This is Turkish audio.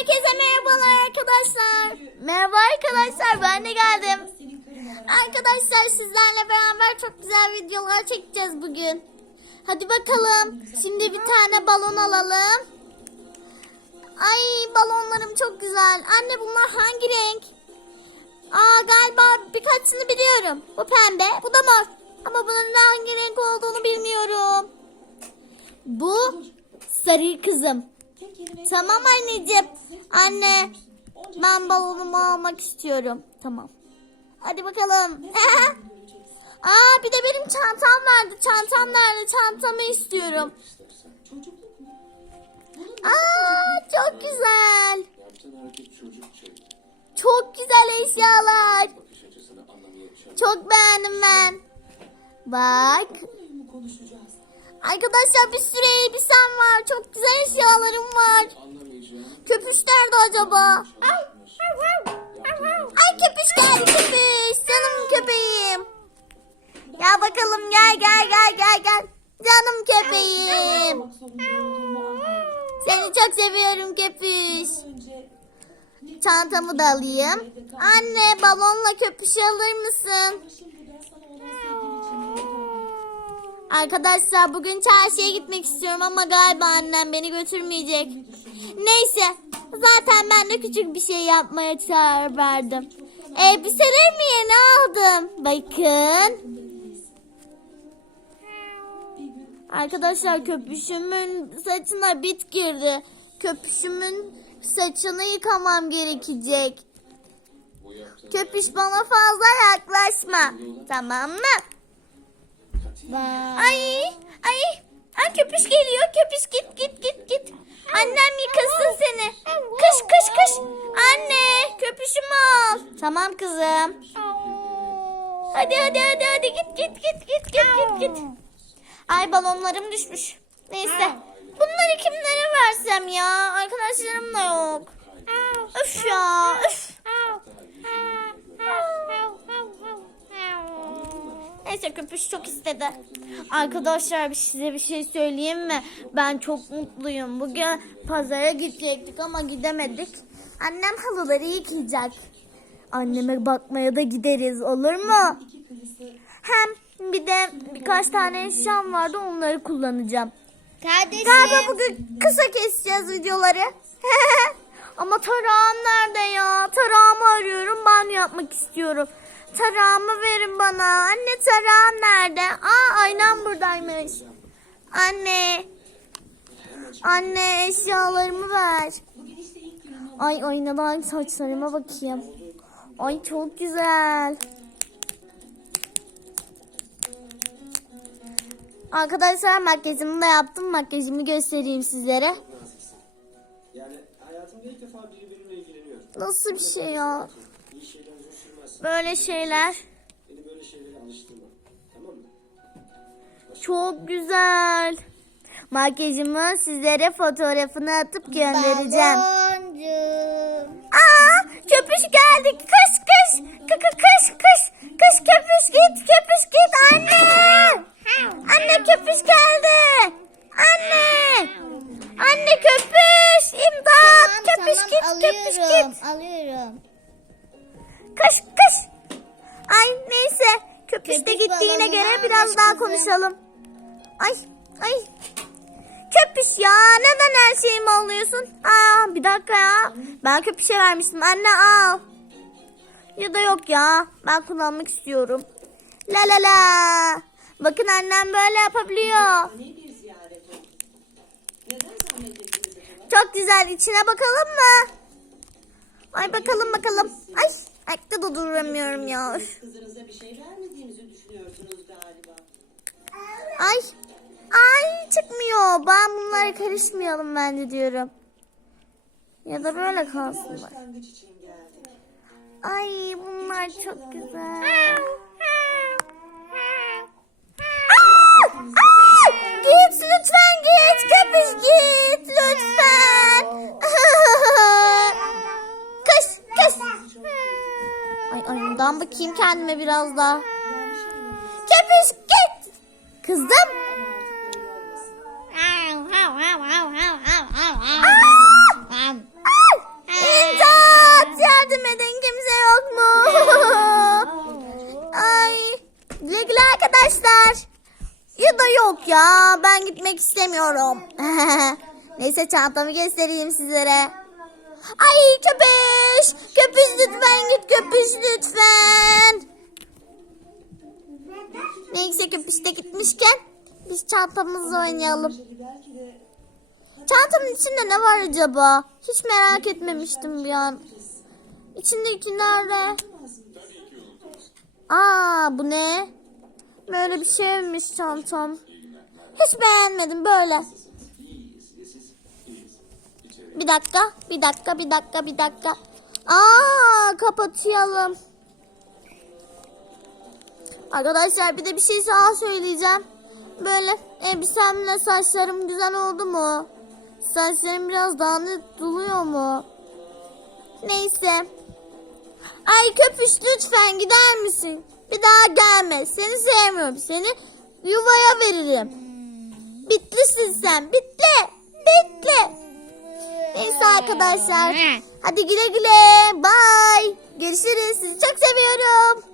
Herkese merhabalar arkadaşlar. Merhaba arkadaşlar ben de geldim. Arkadaşlar sizlerle beraber çok güzel videolar çekeceğiz bugün. Hadi bakalım. Şimdi bir tane balon alalım. Ay balonlarım çok güzel. Anne bunlar hangi renk? Aa galiba birkaçını biliyorum. Bu pembe, bu da mor. Ama bunun hangi renk olduğunu bilmiyorum. Bu sarı kızım. Tamam anneciğim. Anne ben balonumu almak istiyorum. Tamam. Hadi bakalım. Aa bir de benim çantam vardı. Çantam nerede? Çantamı istiyorum. Aa çok güzel. Çok güzel eşyalar. Çok beğendim ben. Bak. Arkadaşlar bir sürü elbisem var. Çok güzel eşyalarım var. Köpüş nerede acaba? Ay köpüş geldi köpüş. Canım köpeğim. Gel bakalım gel gel gel gel gel. Canım köpeğim. Seni çok seviyorum köpüş. Çantamı da alayım. Anne balonla köpüşü alır mısın? Arkadaşlar bugün çarşıya gitmek istiyorum ama galiba annem beni götürmeyecek. Neyse zaten ben de küçük bir şey yapmaya karar verdim. Elbiselerimi yeni aldım. Bakın. Arkadaşlar köpüşümün saçına bit girdi. Köpüşümün saçını yıkamam gerekecek. Köpüş bana fazla yaklaşma. Tamam mı? Ay, ay, ay köpüş geliyor. Köpüş git git git git. Annem yıkasın seni. Kış kış kış. Anne, köpüşümü al. Tamam kızım. Hadi hadi hadi hadi git git git git git git git. Ay balonlarım düşmüş. Neyse. Bunları kimlere versem ya? Arkadaşlarım da yok. Öf ya. Öf. Neyse köpüş çok istedi. Arkadaşlar bir- size bir şey söyleyeyim mi? Ben çok mutluyum. Bugün pazara gidecektik ama gidemedik. Annem halıları yıkayacak. Anneme bakmaya da gideriz olur mu? Hem bir de birkaç tane eşyam vardı onları kullanacağım. Kardeşim. Galiba bugün kısa keseceğiz videoları. Ama tarağım nerede yapmak istiyorum. Tarağımı verin bana. Anne tarağım nerede? Aa aynam buradaymış. Anne. Anne eşyalarımı ver. Ay aynadan saçlarıma bakayım. Ay çok güzel. Arkadaşlar makyajımı da yaptım. Makyajımı göstereyim sizlere. Yani hayatımda ilk defa biri benimle ilgileniyor. Nasıl bir şey ya? Böyle şeyler. Beni böyle şeylere alıştırma. Tamam mı? Çok güzel. Makyajımın sizlere fotoğrafını atıp göndereceğim. Baloncuğum. Aa, köpüş geldi. Kış kış. Kıkı kış kış. Kış köpüş git. Köpüş git. Anne. Anne köpüş geldi. Anne. Anne köpüş. İmdat. Tamam köpüş tamam git. alıyorum. Köpüş git. Alıyorum. Kış kış. Ay neyse. Köpüş de gittiğine göre biraz daha konuşalım. Ay ay. Köpüş ya neden her şeyimi alıyorsun? Aa bir dakika ya. Ben köpüşe vermiştim. Anne al. Ya da yok ya. Ben kullanmak istiyorum. La la la. Bakın annem böyle yapabiliyor. Çok güzel. İçine bakalım mı? Ay bakalım bakalım. Ay ayakta da duramıyorum ya. Üf. Kızınıza bir şey vermediğinizi düşünüyorsunuz galiba. Ay. Ay çıkmıyor. Ben bunlara karışmayalım bence diyorum. Ya da böyle geldik. Ay bunlar çok güzel. Şuradan bakayım kendime biraz daha. Köpüş git. Kızdım. İmdat yardım edin kimse yok mu? Ay güle güle arkadaşlar. Ya da yok ya ben gitmek istemiyorum. Neyse çantamı göstereyim sizlere. Ay köpek köpüş! Köpüş lütfen git köpüş lütfen. Neyse köpüş gitmişken biz çantamızla oynayalım. Çantamın içinde ne var acaba? Hiç merak etmemiştim bir an. İçindeki nerede? Aa bu ne? Böyle bir şeymiş çantam. Hiç beğenmedim böyle. Bir dakika, bir dakika, bir dakika, bir dakika. Aa kapatıyalım. Arkadaşlar bir de bir şey daha söyleyeceğim. Böyle elbisemle saçlarım güzel oldu mu? Saçlarım biraz dağınık duruyor mu? Neyse. Ay köpüş lütfen gider misin? Bir daha gelme. Seni sevmiyorum. Seni yuvaya veririm. Bitlisin sen. Bitti. Bitti. Neyse arkadaşlar. Hadi güle güle. Bye. Görüşürüz. Sizi çok seviyorum.